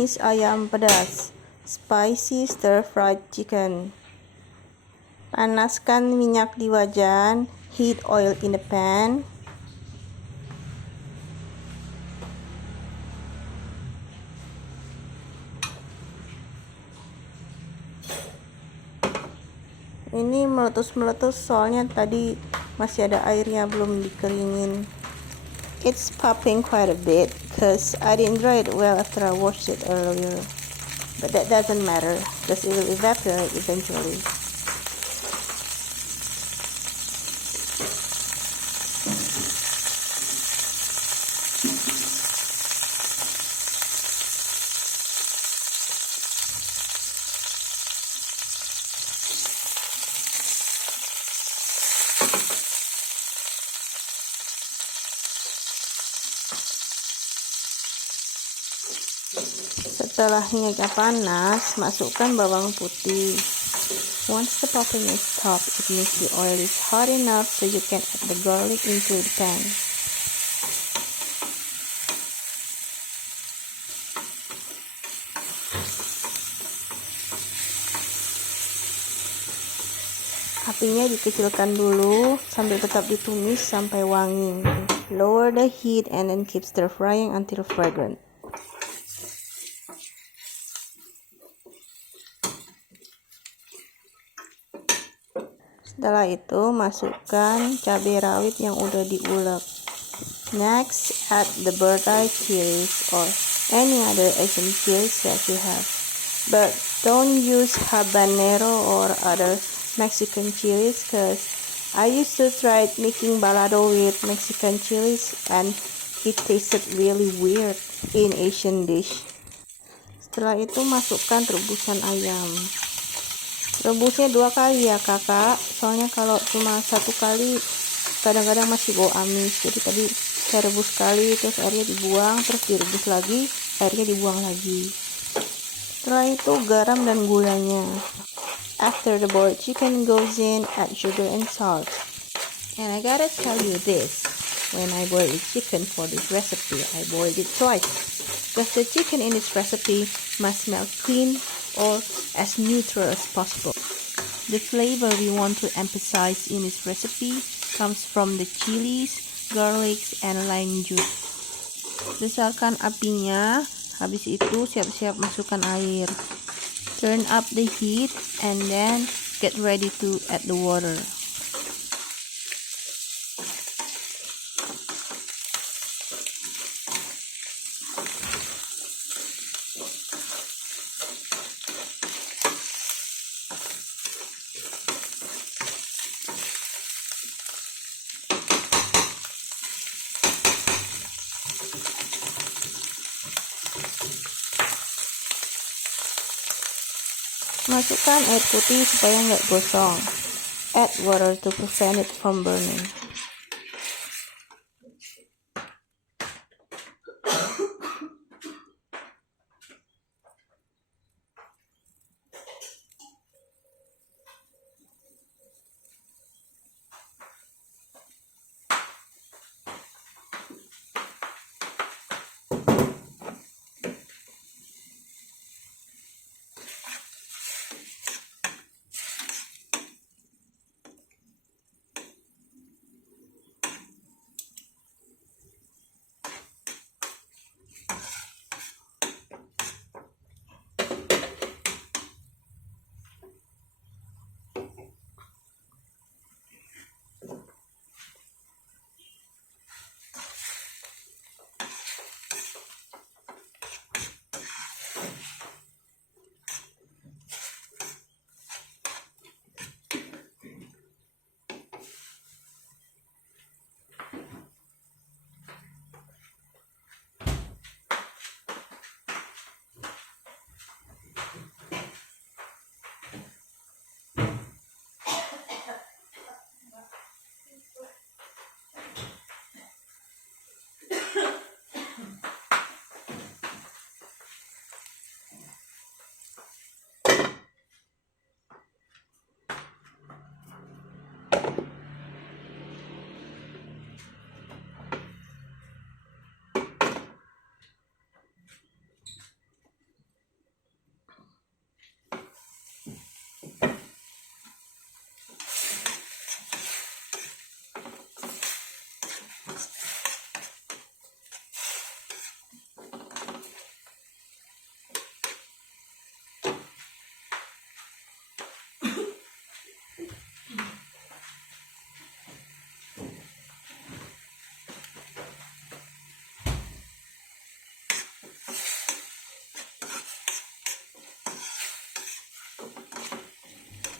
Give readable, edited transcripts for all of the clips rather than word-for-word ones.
tumis ayam pedas, spicy stir-fried chicken. Panaskan minyak di wajan, heat oil in the pan. Ini meletus-meletus soalnya tadi masih ada airnya belum dikeringin. It's popping quite a bit because I didn't dry it well after I washed it earlier. But that doesn't matter because it will evaporate eventually. Setelah minyaknya panas, masukkan bawang putih. Once the popping is stopped, it means the oil is hot enough so you can add the garlic into the pan. Apinya dikecilkan dulu sambil tetap ditumis sampai wangi. Lower the heat and then keep stir frying until fragrant. Setelah itu masukkan cabai rawit yang udah diulek. Next, add the birdeye chilies or any other Asian chilies that you have. But don't use habanero or other Mexican chilies because I used to try making balado with Mexican chilies and it tasted really weird in Asian dish. Setelah itu masukkan rebusan ayam. Rebusnya 2 kali ya kakak, soalnya kalau cuma 1 kali kadang-kadang masih bau amis. Jadi tadi saya rebus sekali, terus airnya dibuang, terus direbus lagi, airnya dibuang lagi. Setelah itu garam dan gulanya. After the boiled chicken goes in, add sugar and salt. And I gotta tell you this, when I boiled the chicken for this recipe, I boiled it twice. Because the chicken in this recipe must smell clean or as neutral as possible. The flavor we want to emphasize in this recipe comes from the chilies, garlics, and lime juice. Besarkan apinya, habis itu siap-siap masukkan air. Turn up the heat and then get ready to add the water. Masukkan air putih supaya nggak gosong. Add water to prevent it from burning.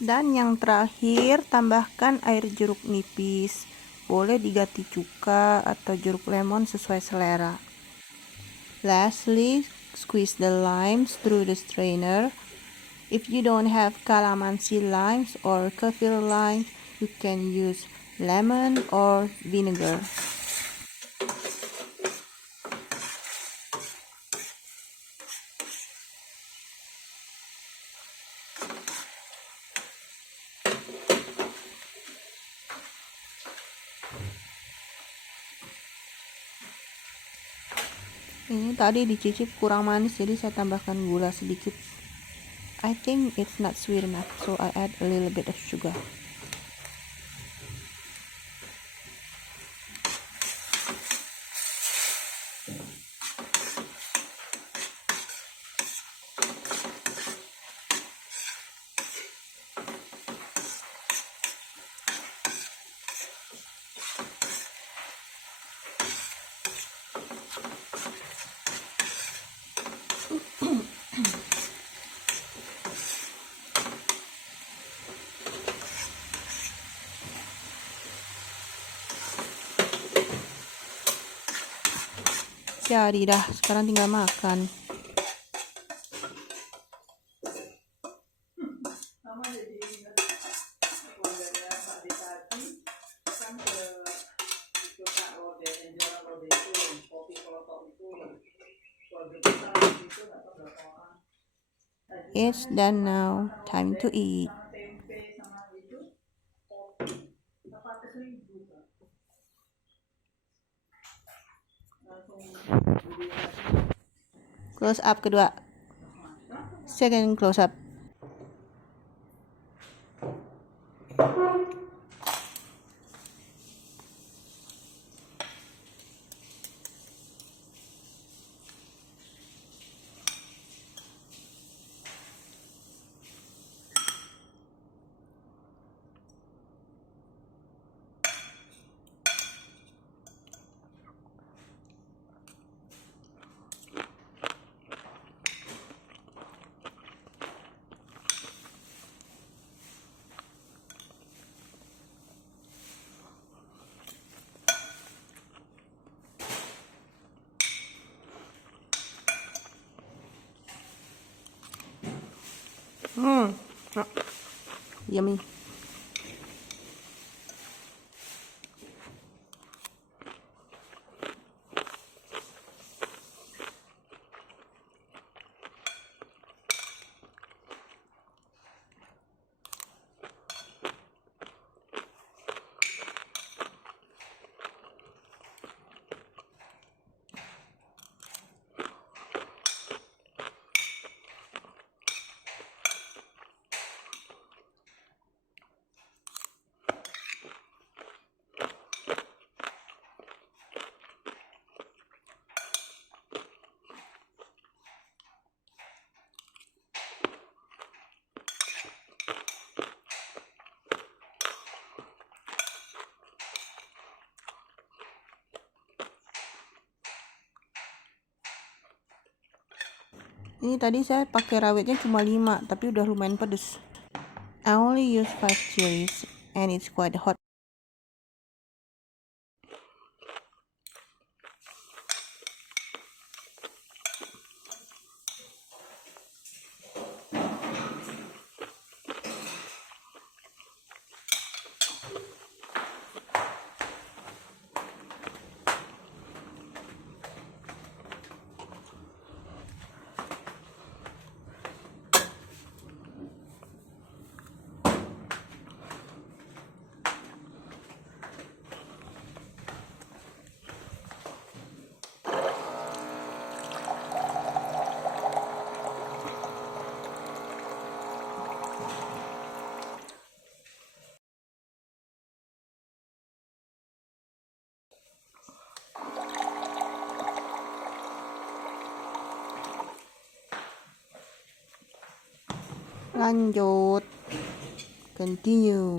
Dan yang terakhir, tambahkan air jeruk nipis. Boleh diganti cuka atau jeruk lemon sesuai selera. Lastly, squeeze the limes through the strainer. If you don't have calamansi limes or kaffir limes, you can use lemon or vinegar. Ini tadi dicicip kurang manis, jadi saya tambahkan gula sedikit. I think it's not sweet enough, so I add a little bit of sugar. Jadi dah, sekarang tinggal makan. It's done now. Time to eat. Close up kedua. Second close up. Yummy. Ini tadi saya pakai rawitnya cuma 5, tapi udah lumayan pedes. I only use 5 chilies and it's quite hot. Lanjut, continue.